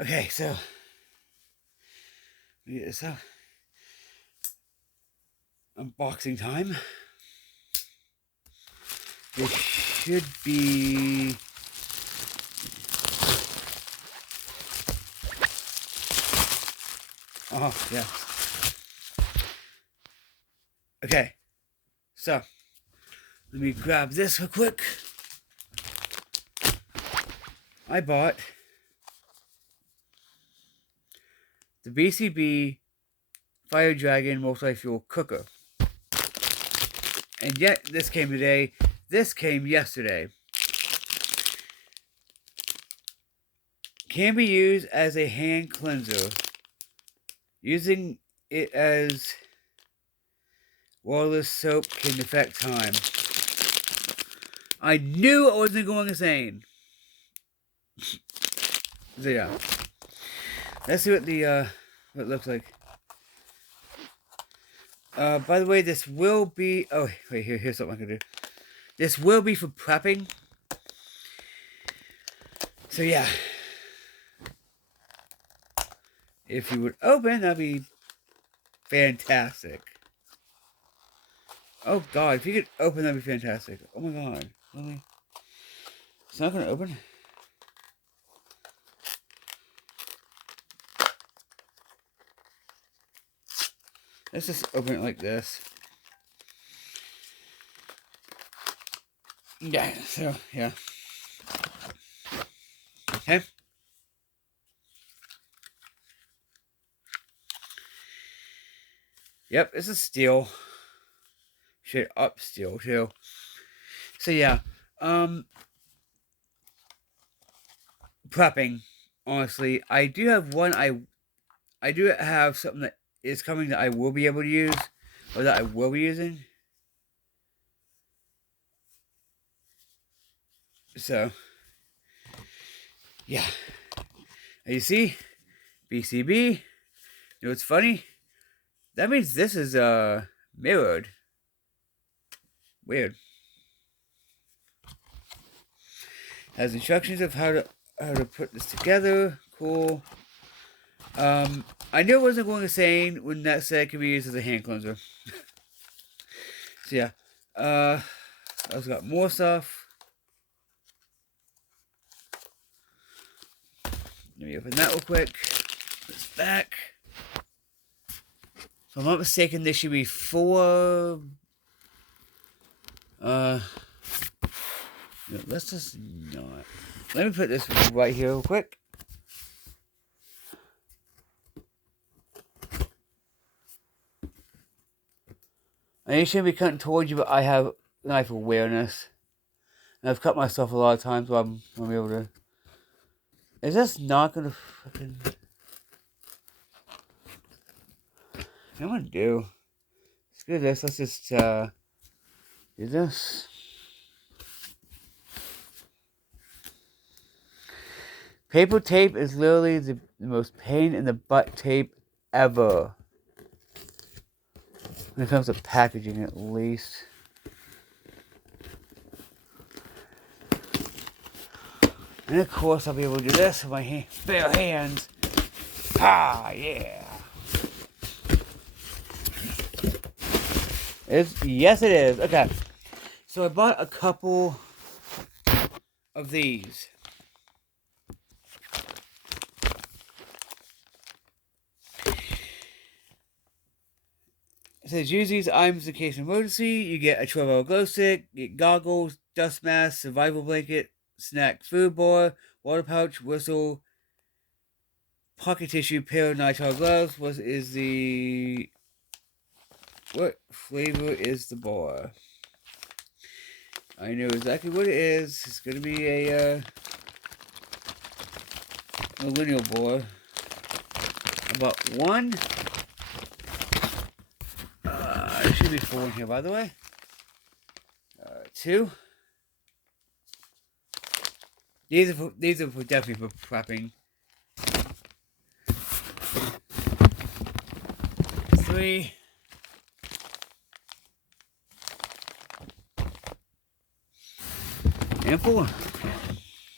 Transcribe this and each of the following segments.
Okay, so let me get this out. Unboxing time. This should be. Oh, yeah. Okay, so let me grab this real quick. I bought the BCB Fire Dragon multi-fuel cooker. And yet, this came today. This came yesterday. Can be used as a hand cleanser. Using it as waterless soap can affect time. I knew I wasn't going insane. So yeah. Let's see what what it looks like. By the way, this will be... Oh, wait, here's something I can do. This will be for prepping. So yeah. If you would open, that'd be fantastic. Oh god, if you could open, that'd be fantastic. Oh my god. Really? It's not gonna open? Let's just open it like this. Yeah, so, yeah. Okay. Yep, this is steel. Straight up steel, too. So, yeah. Prepping. Honestly, I do have one. I do have something that is coming that I will be able to use. Or that I will be using. So, yeah. And you see? BCB. You know what's funny? That means this is, mirrored. Weird. Has instructions of how to put this together. Cool. I knew it wasn't going insane when that said it could be used as a hand cleanser. So yeah. I also got more stuff. Let me open that real quick. Put this back. If I'm not mistaken, this should be 4. No, let's just not. Let me put this right here real quick. I shouldn't be cutting towards you, but I have knife awareness. And I've cut myself a lot of times while I'm able to. Is this not gonna fucking... What I'm gonna do? Screw this, let's just do this. Paper tape is literally the most pain in the butt tape ever. When it comes to packaging, at least. And of course, I'll be able to do this with my bare hands. Ah, yeah. Yes, it is. Okay. So I bought a couple of these. It says use these items in case of emergency. You get a 12-hour glow stick, you get goggles, dust mask, survival blanket, snack food bar, water pouch, whistle, pocket tissue, pair of nitrile gloves. What flavor is the bar? I know exactly what it is. It's gonna be a millennial bar. About one. There should be 4 in here, by the way. 2. These are definitely for prepping. 3. And 4.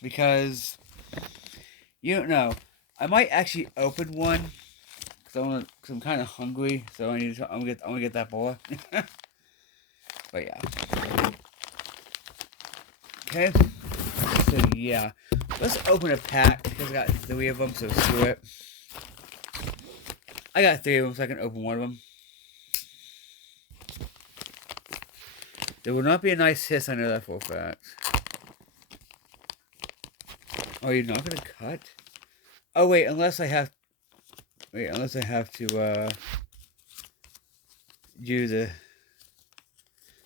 Because you don't know. I might actually open one because I'm kind of hungry, so I'm gonna get that boa. But yeah. Okay. So yeah, let's open a pack because I got 3 of them. So screw it. I got 3 of them, so I can open one of them. There will not be a nice hiss. I know that for a fact. Oh, you're not gonna cut? Oh wait, unless I have. Wait, unless I have to do the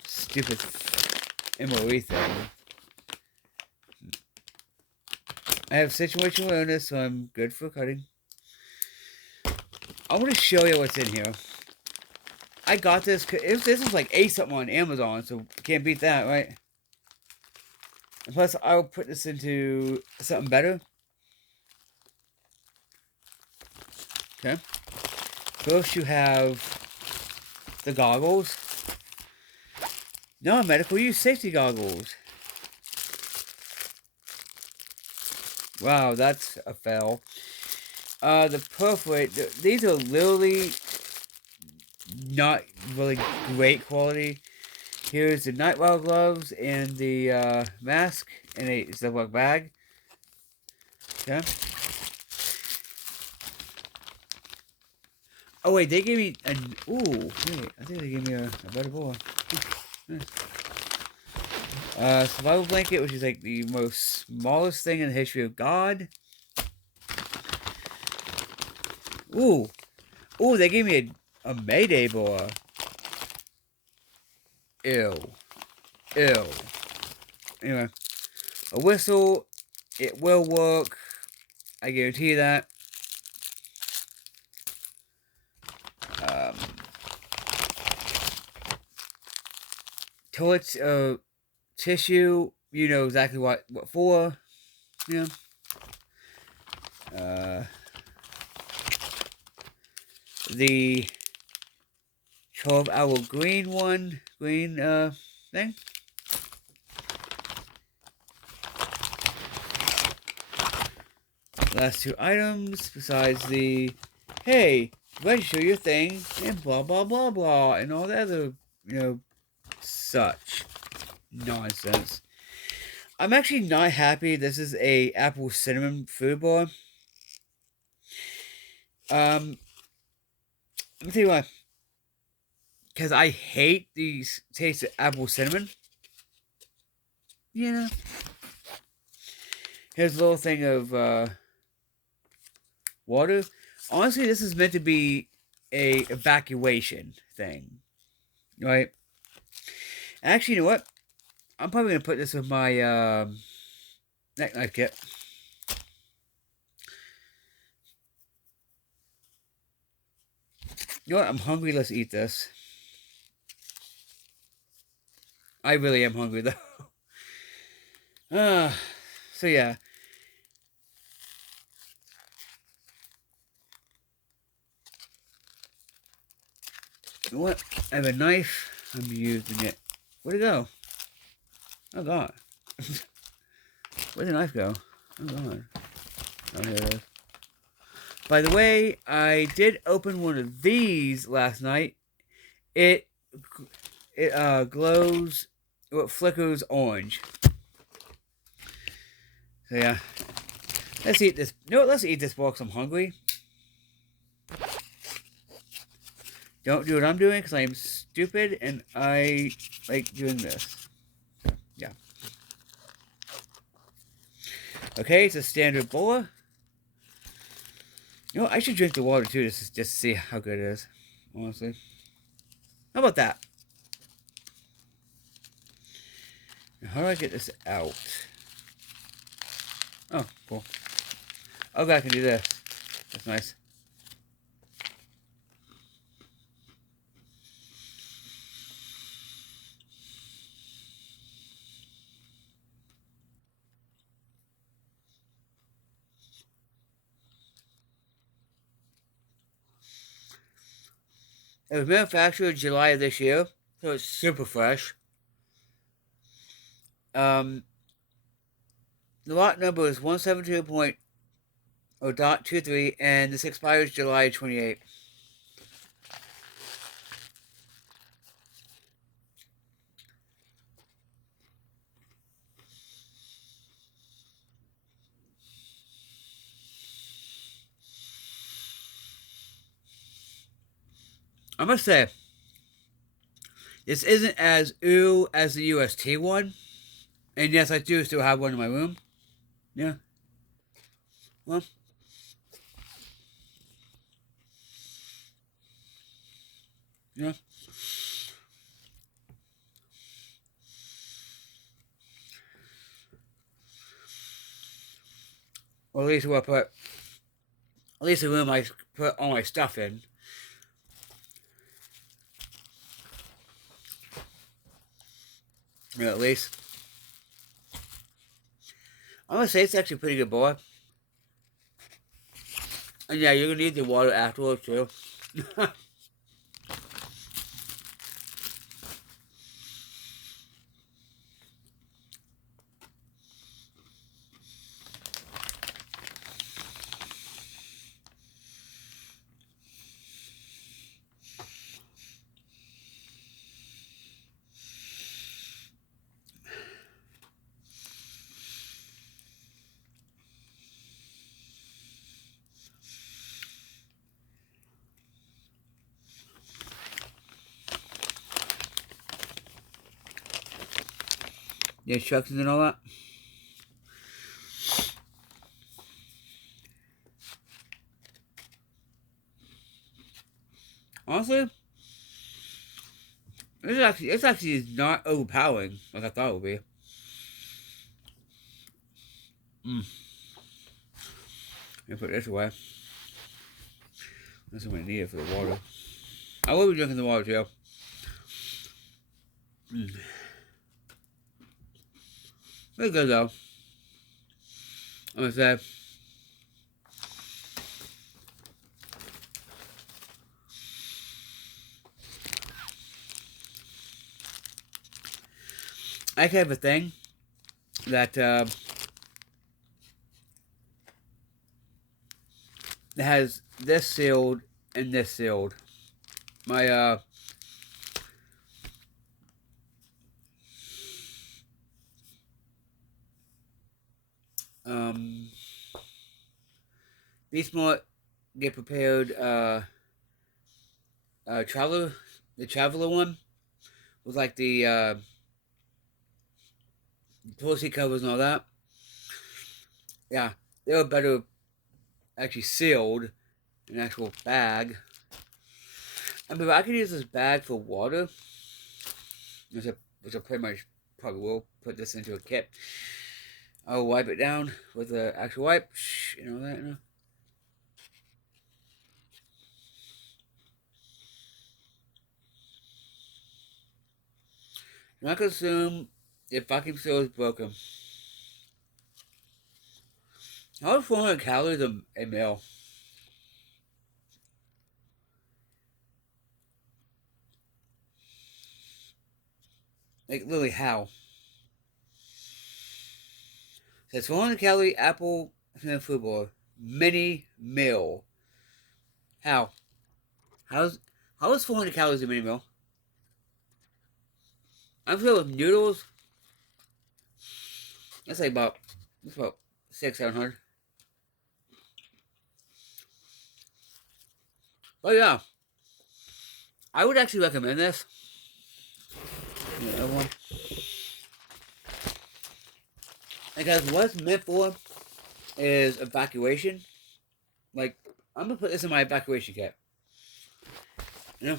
stupid MOE thing. I have situational awareness, so I'm good for cutting. I want to show you what's in here. I got this. This is like something on Amazon, so can't beat that, right? And plus, I'll put this into something better. Okay. First, you have the goggles. Non-medical use safety goggles. Wow, that's a fail. The perforate. These are literally not really great quality. Here's the night wild gloves and the mask in a Ziploc bag. Okay. Oh wait, they gave me an. Ooh, wait, I think they gave me a better boa. Survival blanket, which is like the most smallest thing in the history of God. Ooh, ooh, they gave me a Mayday boa. Ew, ew. Anyway, a whistle. It will work. I guarantee you that. Um, toilet tissue. You know exactly what for. Yeah. The 12-hour green one, thing. Last 2 items, besides the, hey, register your thing, and blah, blah, blah, blah, and all that other, such nonsense. I'm actually not happy this is a apple cinnamon food bar. Let me tell you why. Because I hate the taste of apple cinnamon. You know? Here's a little thing of, water. Honestly, this is meant to be a evacuation thing. Right? Actually, you know what? I'm probably going to put this with my, neck knife kit. You know what? I'm hungry. Let's eat this. I really am hungry, though. So yeah. You know what? I have a knife. I'm using it. Where'd it go? Oh, God. Where'd the knife go? Oh, God. Oh, here it is. By the way, I did open one of these last night. It glows, it flickers orange. So yeah, let's eat this. No, let's eat this box. I'm hungry. Don't do what I'm doing because I am stupid and I like doing this. So, yeah. Okay, it's a standard boa. You know, I should drink the water too, just to see how good it is. Honestly, how about that? How do I get this out? Oh, cool. Okay, I can do this. That's nice. It was manufactured in July of this year, so it's super fresh. Um, the lot number is 172. .23, and this expires July 28th. I must say, this isn't as ooh as the UST one. And yes, I do still have one in my room. Yeah. Well, yeah. Well, at least where I put, at least the room I put all my stuff in. Yeah, at least. I'm gonna say it's actually a pretty good boy. And yeah, you're gonna need the water afterwards too. The instructions and all that. Honestly, it's actually not overpowering like I thought it would be. Let me put this away. That's what I need it for the water. I will be drinking the water too. Pretty good though. I'm gonna say. I have a thing that has this sealed and this sealed. My Be Smart, Get Prepared, Traveler, the Traveler one, with like the pussy covers and all that. Yeah, they were better actually sealed in an actual bag. I mean, if I could use this bag for water, which I pretty much probably will put this into a kit. I'll wipe it down with an actual wipe, you know that, you know. I'm not gonna assume if vacuum seal is broken. How is 400 calories a meal? Like, literally, how? It says 400 calorie apple food bowl. Mini meal. How? How is 400 calories a mini meal? I'm filled with noodles. That's about 600-700. But yeah, I would actually recommend this. One. Because what it's meant for is evacuation. Like, I'm gonna put this in my evacuation kit. You know?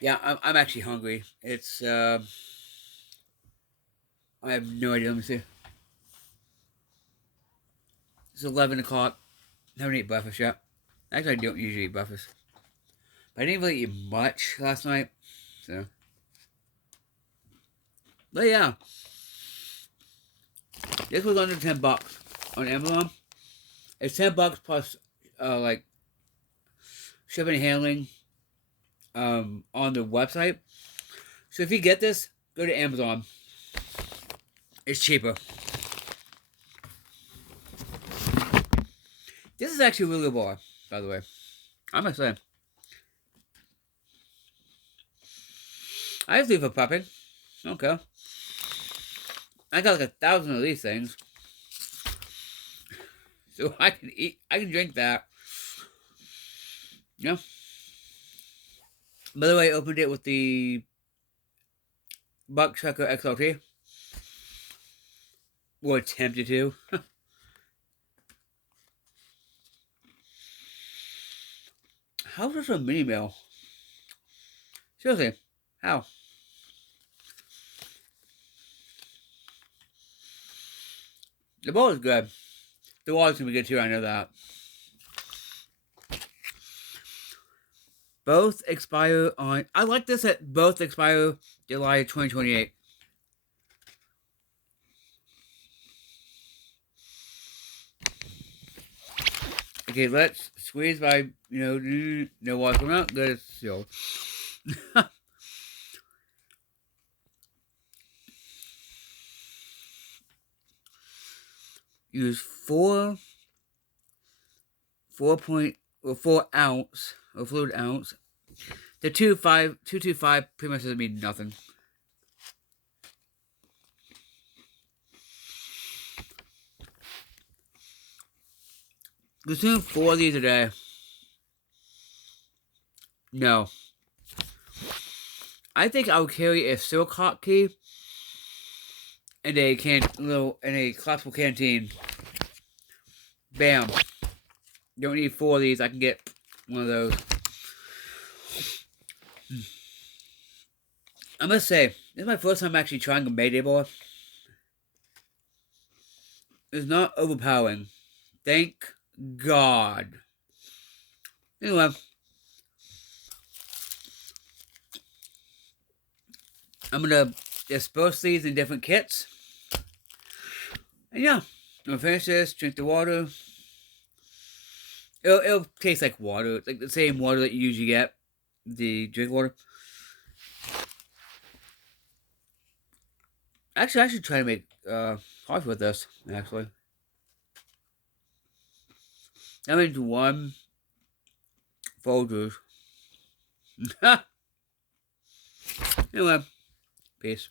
Yeah, I'm actually hungry. It's I have no idea. Let me see. It's 11 o'clock. I haven't eaten breakfast yet. Actually, I don't usually eat breakfast. But I didn't really eat much last night. So. But yeah. This was under $10 on Amazon. It's $10 plus like shipping and handling on the website. So if you get this, go to Amazon. It's cheaper. This is actually a really good bar, by the way. I must say. I just leave for popping. Okay. I got like 1,000 of these things. So I can drink that. Yeah. By the way, I opened it with the Buck Chucker XLT. Or attempted to. How is this a mini meal? Seriously, how? The bowl is good. The water's gonna be good too, I know that. Both expire on... I like this that both expire July 2028. Okay, let's squeeze by, no water coming out. Good, it's sealed. Use 4 ounce or fluid ounce. The 225 pretty much doesn't mean nothing. Consume 4 of these a day. No. I think I'll carry a silk hotkey and a collapsible canteen. Bam. Don't need 4 of these. I can get one of those. I must say, this is my first time actually trying a Mayday bar. It's not overpowering. Thank God. Anyway. I'm gonna disperse these in different kits. And yeah. I'm gonna finish this, drink the water. It'll taste like water. Like the same water that you usually get. The drink water. Actually, I should try to make coffee with this, actually. I'm into 1 Folgers. Anyway, peace.